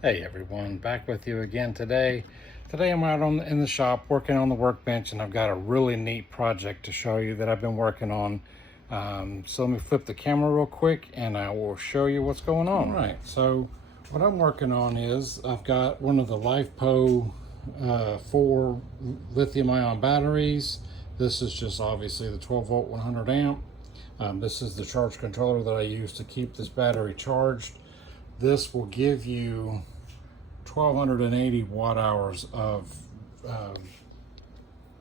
Hey everyone, back with you again today. Today I'm out in the shop working on the workbench, and I've got a really neat project to show you that I've been working on. So let me flip the camera real quick and I will show you what's going on. All right, so what I'm working on is I've got one of the LiFePo 4 lithium ion batteries. This is just obviously the 12 volt 100 amp. This is the charge controller that I use to keep this battery charged. This will give you 1280 watt hours of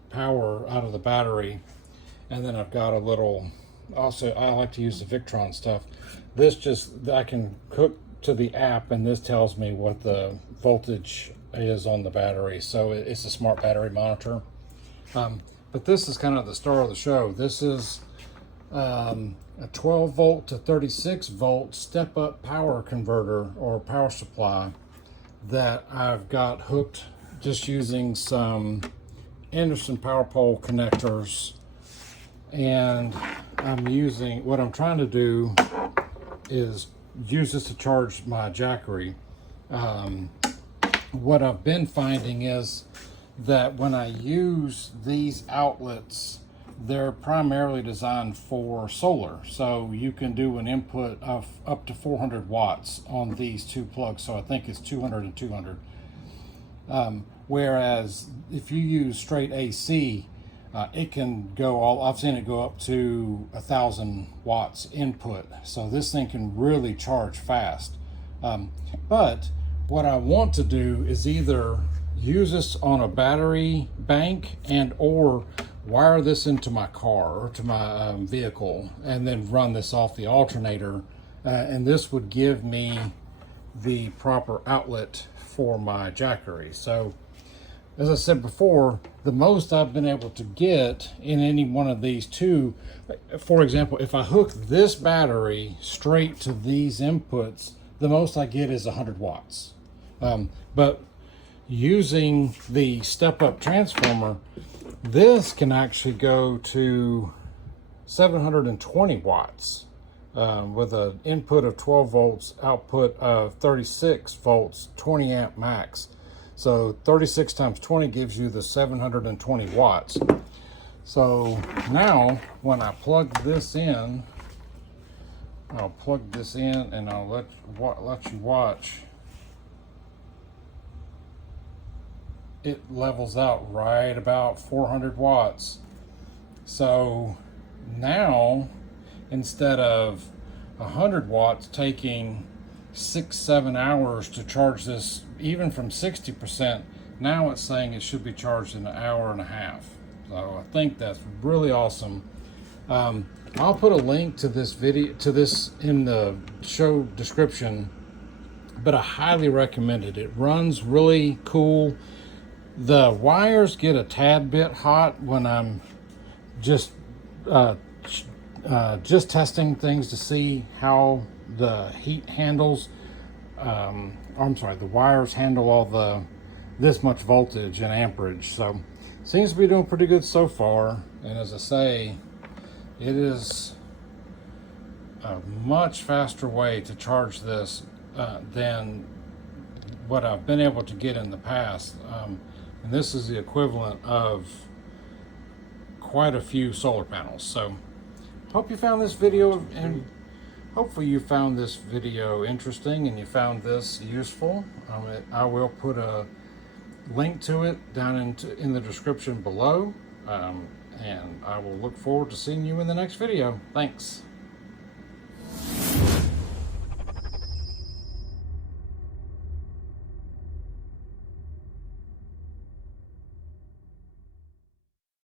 power out of the battery. And then I've got a little, also I like to use the Victron stuff. This just, I can hook to the app and this tells me what the voltage is on the battery. So it's a smart battery monitor. But this is kind of the star of the show. This is a 12 volt to 36 volt step up power converter or power supply that I've got hooked just using some Anderson power pole connectors. And what I'm trying to do is use this to charge my Jackery. What I've been finding is that when I use these outlets, they're primarily designed for solar, so you can do an input of up to 400 watts on these two plugs. So I think it's 200 and 200. Whereas if you use straight AC, it can go I've seen it go up to 1,000 watts input. So this thing can really charge fast. But what I want to do is either use this on a battery bank and or wire this into my car or to my vehicle and then run this off the alternator, and this would give me the proper outlet for my Jackery. So as I said before, the most I've been able to get in any one of these two, for example, if I hook this battery straight to these inputs, the most I get is 100 watts. But using the step-up transformer, this can actually go to 720 watts with an input of 12 volts, output of 36 volts, 20 amp max. So 36 times 20 gives you the 720 watts. So now when I plug this in, I'll plug this in and I'll let you watch. It levels out right about 400 watts. So now instead of 100 watts taking 6-7 hours to charge this, even from 60%, now it's saying it should be charged in an hour and a half. So I think that's really awesome. I'll put a link to this video, in the show description, but I highly recommend it. It runs really cool. The wires get a tad bit hot when I'm just testing things to see how the heat handles. The wires handle all this much voltage and amperage. So seems to be doing pretty good so far. And as I say, it is a much faster way to charge this than what I've been able to get in the past. And this is the equivalent of quite a few solar panels. So hope you found this video, and hopefully you found this video interesting and you found this useful. I will put a link to it down in the description below, and I will look forward to seeing you in the next video. Thanks.